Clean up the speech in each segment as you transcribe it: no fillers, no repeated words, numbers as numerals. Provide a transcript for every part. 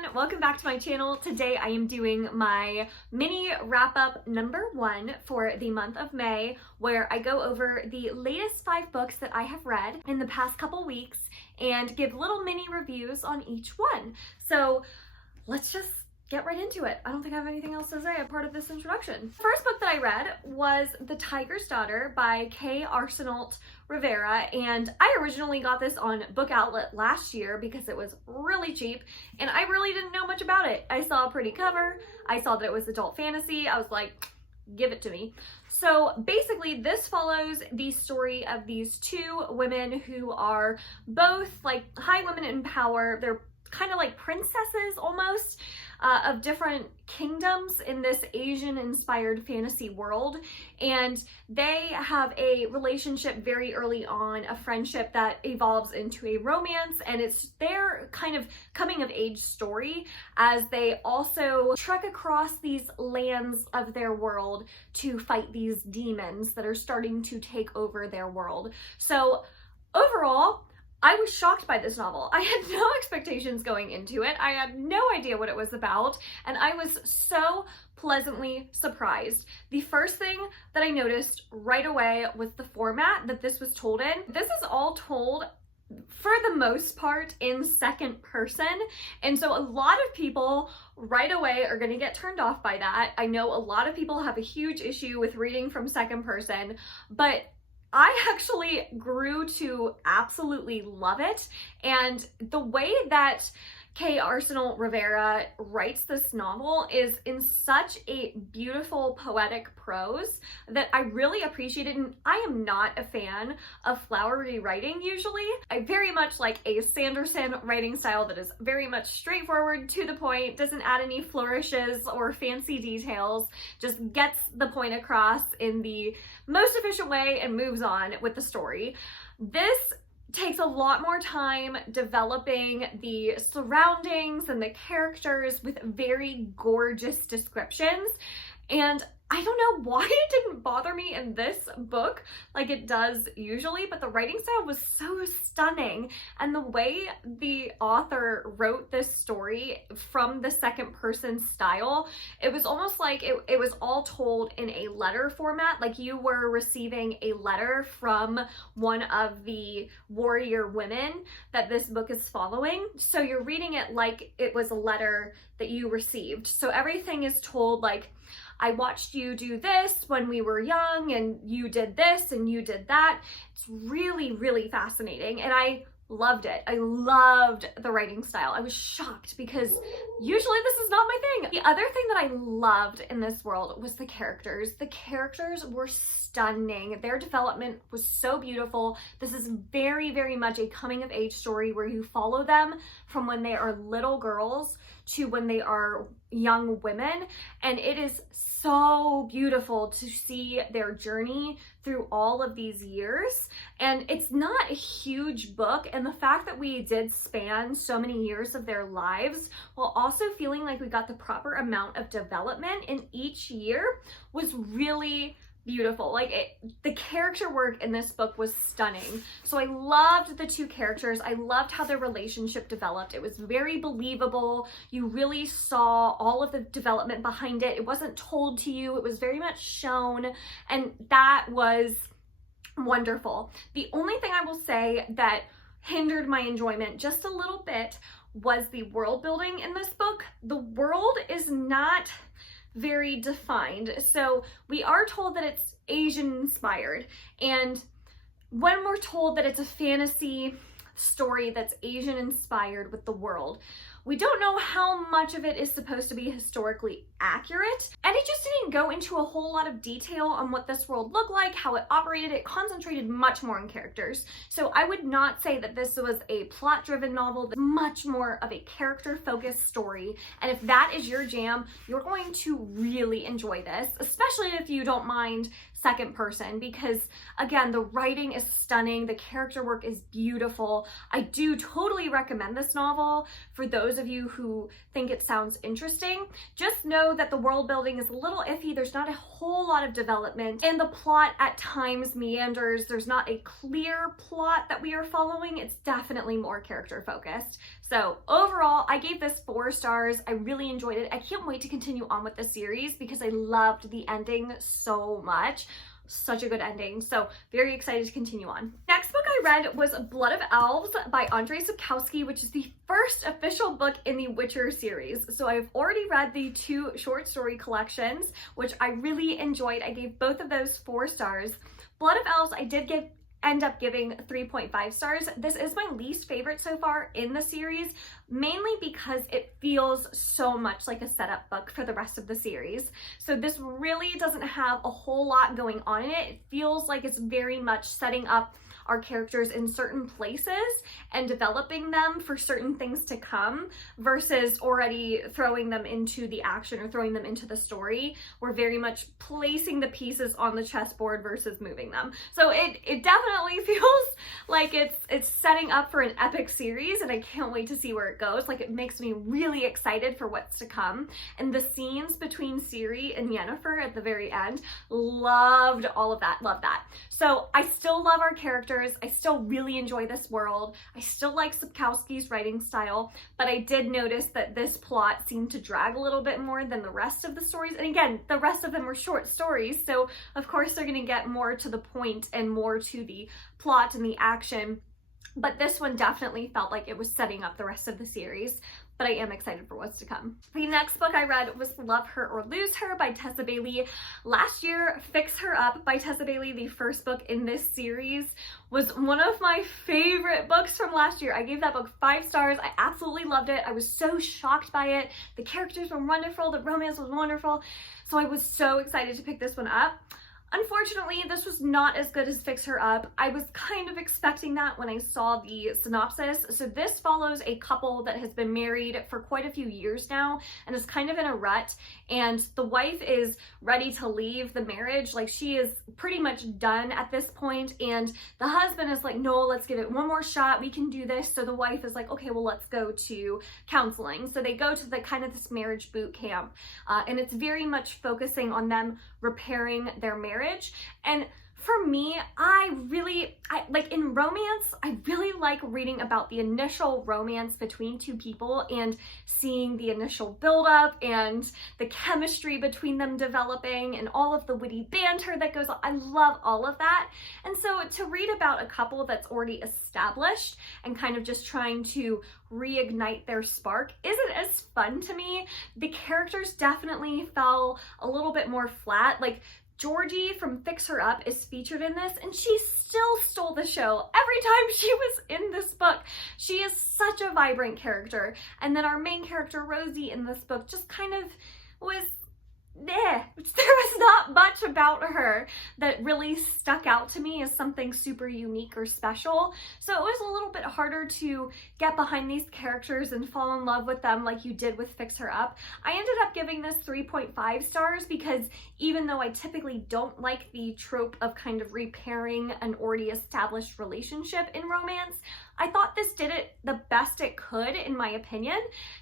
everyone, welcome back to my channel. Today I am doing my mini wrap-up #1 for the month of May, where I go over the latest 5 books that I have read in the past couple weeks and give little mini reviews on each one. So let's just get right into it. I don't think I have anything else to say as part of this introduction. The first book that I read was The Tiger's Daughter by Arsenault Rivera, and I originally got this on Book Outlet last year because it was really cheap and I really didn't know much about it. I saw a pretty cover, I saw that it was adult fantasy, I was like, give it to me. So basically this follows the story of these 2 women who are both like high women in power. They're kind of like princesses almost, of different kingdoms in this Asian-inspired fantasy world, and they have a relationship very early on, a friendship that evolves into a romance, and it's their kind of coming-of-age story as they also trek across these lands of their world to fight these demons that are starting to take over their world. So overall, I was shocked by this novel. I had no expectations going into it. I had no idea what it was about, and I was so pleasantly surprised. The first thing that I noticed right away was the format that this was told in. This is all told for the most part in second person, and so a lot of people right away are going to get turned off by that. I know a lot of people have a huge issue with reading from second person, but I actually grew to absolutely love it, and the way that Arsenault Rivera writes this novel is in such a beautiful poetic prose that I really appreciate it. And I am not a fan of flowery writing usually. I very much like a Sanderson writing style that is very much straightforward, to the point, doesn't add any flourishes or fancy details, just gets the point across in the most efficient way and moves on with the story. This takes a lot more time developing the surroundings and the characters with very gorgeous descriptions, and I don't know why it didn't bother me in this book like it does usually, but the writing style was so stunning, and the way the author wrote this story from the second person style, it was almost like it was all told in a letter format, like you were receiving a letter from one of the warrior women that this book is following. So you're reading it like it was a letter that you received. So everything is told like, I watched you do this when we were young, and you did this and you did that. It's really, really fascinating, and I loved it. I loved the writing style. I was shocked because usually this is not my thing. The other thing that I loved in this world was the characters. The characters were stunning. Their development was so beautiful. This is very, very much a coming of age story where you follow them from when they are little girls to when they are young women, and it is so beautiful to see their journey through all of these years. And it's not a huge book, and the fact that we did span so many years of their lives while also feeling like we got the proper amount of development in each year was really beautiful. Like the character work in this book was stunning. So I loved the 2 characters. I loved how their relationship developed. It was very believable. You really saw all of the development behind it. It wasn't told to you. It was very much shown, and that was wonderful. The only thing I will say that hindered my enjoyment just a little bit was the world building in this book. The world is not very defined. So we are told that it's Asian inspired, and when we're told that it's a fantasy story that's Asian inspired with the world, we don't know how much of it is supposed to be historically accurate, and it just didn't go into a whole lot of detail on what this world looked like, how it operated. It concentrated much more on characters. So I would not say that this was a plot-driven novel, much more of a character-focused story, and if that is your jam, you're going to really enjoy this, especially if you don't mind second person because, again, the writing is stunning, the character work is beautiful. I do totally recommend this novel for those of you who think it sounds interesting. Just know that the world building is a little iffy. There's not a whole lot of development, and the plot at times meanders. There's not a clear plot that we are following. It's definitely more character focused. So overall, I gave this 4 stars. I really enjoyed it. I can't wait to continue on with the series because I loved the ending so much. Such a good ending. So very excited to continue on. Next book I read was Blood of Elves by Andrzej Sapkowski, which is the first official book in the Witcher series. So I've already read the 2 short story collections, which I really enjoyed. I gave both of those 4 stars. Blood of Elves, I did end up giving 3.5 stars. This is my least favorite so far in the series, mainly because it feels so much like a setup book for the rest of the series. So this really doesn't have a whole lot going on in it. It feels like it's very much setting up our characters in certain places and developing them for certain things to come versus already throwing them into the action or throwing them into the story. We're very much placing the pieces on the chessboard versus moving them. So it definitely feels like it's setting up for an epic series, and I can't wait to see where it goes. Like, it makes me really excited for what's to come. And the scenes between Ciri and Yennefer at the very end, loved all of that, love that. So I still love our characters. I still really enjoy this world. I still like Sapkowski's writing style, but I did notice that this plot seemed to drag a little bit more than the rest of the stories. And again, the rest of them were short stories, so of course they're gonna get more to the point and more to the plot and the action. But this one definitely felt like it was setting up the rest of the series. But I am excited for what's to come. The next book I read was Love Her or Lose Her by Tessa Bailey. Last year, Fix Her Up by Tessa Bailey, the first book in this series, was one of my favorite books from last year. I gave that book 5 stars. I absolutely loved it. I was so shocked by it. The characters were wonderful. The romance was wonderful. So I was so excited to pick this one up. Unfortunately, this was not as good as Fix Her Up. I was kind of expecting that when I saw the synopsis. So this follows a couple that has been married for quite a few years now and is kind of in a rut, and the wife is ready to leave the marriage. Like, she is pretty much done at this point, and the husband is like, no, let's give it one more shot. We can do this. So the wife is like, okay, well, let's go to counseling. So they go to the kind of this marriage boot camp, and it's very much focusing on them repairing their marriage. And for me, I like, in romance, I really like reading about the initial romance between 2 people and seeing the initial buildup and the chemistry between them developing and all of the witty banter that goes on. I love all of that. And so to read about a couple that's already established and kind of just trying to reignite their spark isn't as fun to me. The characters definitely fell a little bit more flat. Like, Georgie from Fix Her Up is featured in this, and she still stole the show every time she was in this book. She is such a vibrant character. And then our main character, Rosie, in this book just kind of was there was not much about her that really stuck out to me as something super unique or special. So it was a little bit harder to get behind these characters and fall in love with them like you did with Fix Her Up. I ended up giving this 3.5 stars because even though I typically don't like the trope of kind of repairing an already established relationship in romance, I thought this did it the best it could, in my opinion,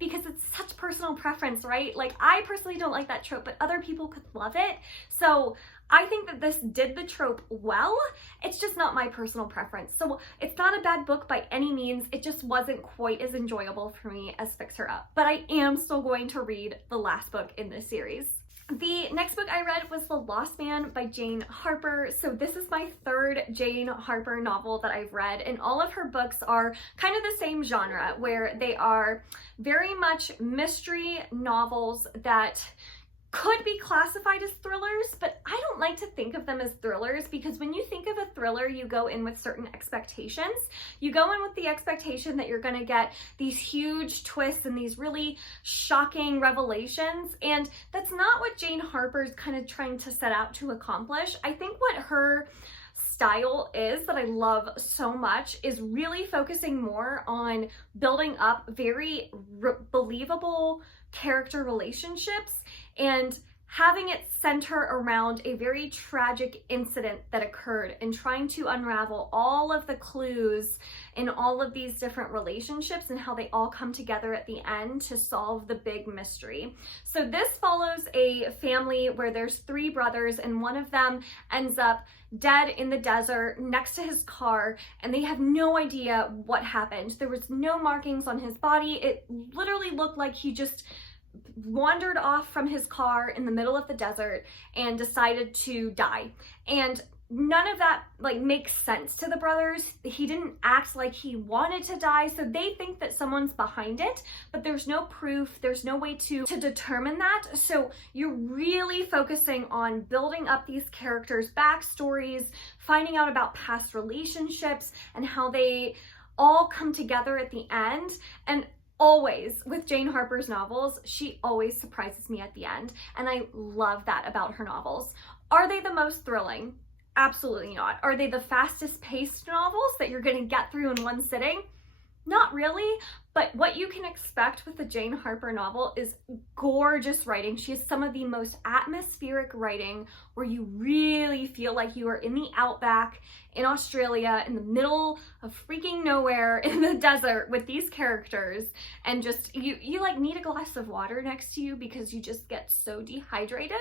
because it's such personal preference, right? Like, I personally don't like that trope, but other people could love it. So I think that this did the trope well. It's just not my personal preference. So it's not a bad book by any means. It just wasn't quite as enjoyable for me as Fix Her Up. But I am still going to read the last book in this series. The next book I read was The Lost Man by Jane Harper. So this is my 3rd Jane Harper novel that I've read, and all of her books are kind of the same genre, where they are very much mystery novels that could be classified as thrillers, but I don't like to think of them as thrillers, because when you think of a thriller, you go in with certain expectations. You go in with the expectation that you're gonna get these huge twists and these really shocking revelations, and that's not what Jane Harper's kind of trying to set out to accomplish. I think what her style is that I love so much is really focusing more on building up very believable character relationships and having it center around a very tragic incident that occurred and trying to unravel all of the clues in all of these different relationships and how they all come together at the end to solve the big mystery. So this follows a family where there's 3 brothers, and one of them ends up dead in the desert next to his car, and they have no idea what happened. There was no markings on his body. It literally looked like he just wandered off from his car in the middle of the desert and decided to die. And none of that makes sense to the brothers. He didn't act like he wanted to die, so they think that someone's behind it, but there's no proof, there's no way to determine that. So you're really focusing on building up these characters' backstories, finding out about past relationships and how they all come together at the end. And always, with Jane Harper's novels, she always surprises me at the end, and I love that about her novels. Are they the most thrilling? Absolutely not. Are they the fastest paced novels that you're gonna get through in one sitting? Not really, but what you can expect with the Jane Harper novel is gorgeous writing. She has some of the most atmospheric writing where you really feel like you are in the outback in Australia, in the middle of freaking nowhere in the desert with these characters, and just you need a glass of water next to you because you just get so dehydrated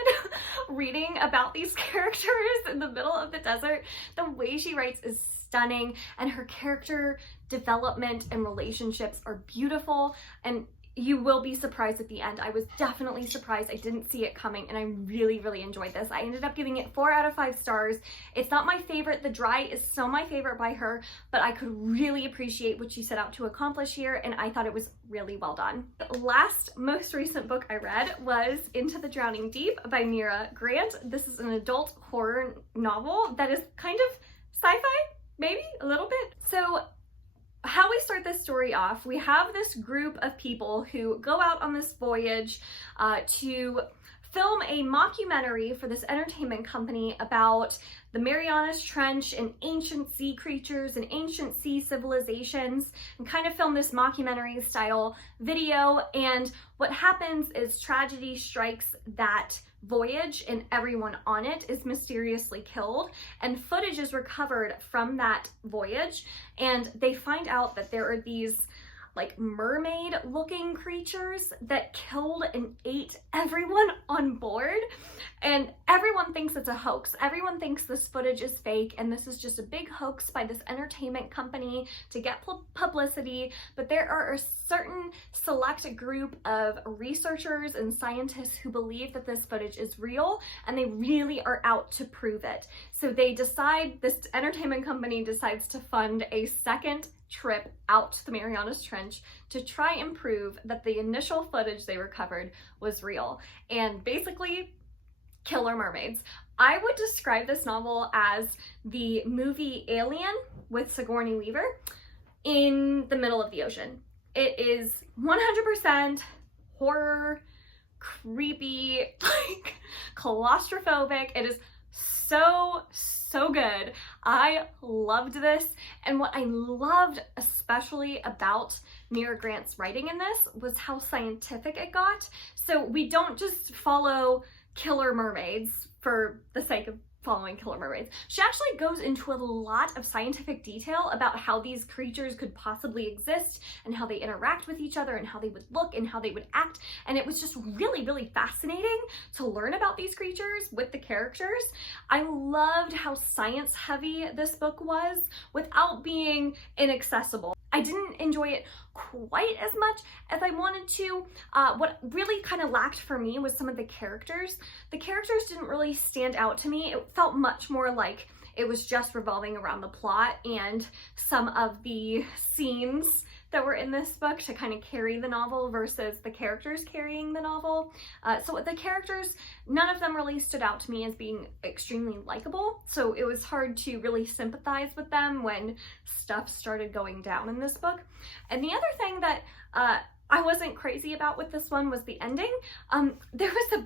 reading about these characters in the middle of the desert. The way she writes is stunning, and her character development and relationships are beautiful, and you will be surprised at the end. I was definitely surprised. I didn't see it coming, and I really, really enjoyed this. I ended up giving it 4 out of 5 stars. It's not my favorite. The Dry is so my favorite by her, but I could really appreciate what she set out to accomplish here, and I thought it was really well done. The last, most recent book I read was Into the Drowning Deep by Mira. This is an adult horror novel that is kind of sci-fi, maybe a little bit. So how we start this story off, we have this group of people who go out on this voyage to film a mockumentary for this entertainment company about the Marianas Trench and ancient sea creatures and ancient sea civilizations, and kind of film this mockumentary style video. And what happens is tragedy strikes that voyage and everyone on it is mysteriously killed, and footage is recovered from that voyage, and they find out that there are these mermaid looking creatures that killed and ate everyone on board, and everyone thinks it's a hoax. Everyone thinks this footage is fake, and this is just a big hoax by this entertainment company to get publicity. But there are a certain select group of researchers and scientists who believe that this footage is real, and they really are out to prove it. So this entertainment company decides to fund a second trip out to the Marianas Trench to try and prove that the initial footage they recovered was real, and basically killer mermaids. I would describe this novel as the movie Alien with Sigourney Weaver in the middle of the ocean. It is 100% horror, creepy, claustrophobic. It is so good. I loved this, and what I loved especially about Mira Grant's writing in this was how scientific it got. So we don't just follow killer mermaids for the sake of following killer mermaids. She actually goes into a lot of scientific detail about how these creatures could possibly exist and how they interact with each other and how they would look and how they would act. And it was just really, really fascinating to learn about these creatures with the characters. I loved how science heavy this book was without being inaccessible. I didn't enjoy it quite as much as I wanted to. What really kind of lacked for me was some of the characters. The characters didn't really stand out to me. It felt much more like it was just revolving around the plot and some of the scenes that were in this book to kind of carry the novel versus the characters carrying the novel. So the characters, none of them really stood out to me as being extremely likable. So it was hard to really sympathize with them when stuff started going down in this book. And the other thing that I wasn't crazy about with this one was the ending. There was a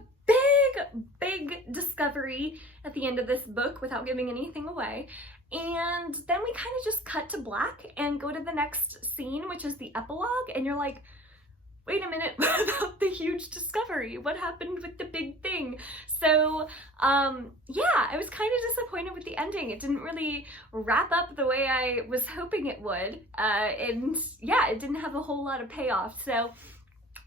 big discovery at the end of this book without giving anything away. And then we kind of just cut to black and go to the next scene, which is the epilogue. And you're like, wait a minute, about the huge discovery discovery? What happened with the big thing? So yeah, I was kind of disappointed with the ending. It didn't really wrap up the way I was hoping it would, and yeah, it didn't have a whole lot of payoff. So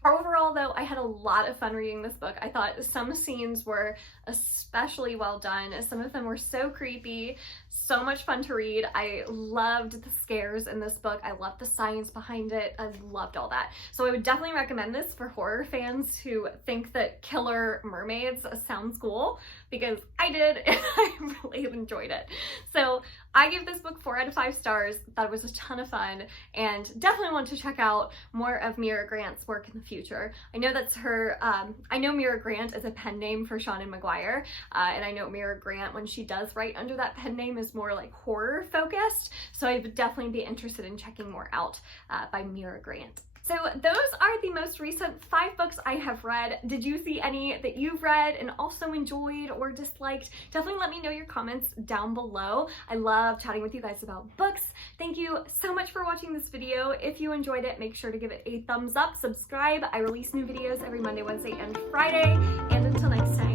overall, though, I had a lot of fun reading this book. I thought some scenes were especially well done. Some of them were so creepy, so much fun to read. I loved the scares in this book. I loved the science behind it. I loved all that. So I would definitely recommend this for horror fans who think that killer mermaids sounds cool, because I did, and I really enjoyed it. So I give this book 4 out of 5 stars. Thought it was a ton of fun, and definitely want to check out more of Mira Grant's work in the future. I know that's her, I know Mira Grant is a pen name for Seanan McGuire, and I know Mira Grant, when she does write under that pen name, is more like horror focused, so I would definitely be interested in checking more out by Mira Grant. So those are the most recent 5 books I have read. Did you see any that you've read and also enjoyed or disliked? Definitely let me know your comments down below. I love chatting with you guys about books. Thank you so much for watching this video. If you enjoyed it, make sure to give it a thumbs up, subscribe. I release new videos every Monday, Wednesday, and Friday. And until next time.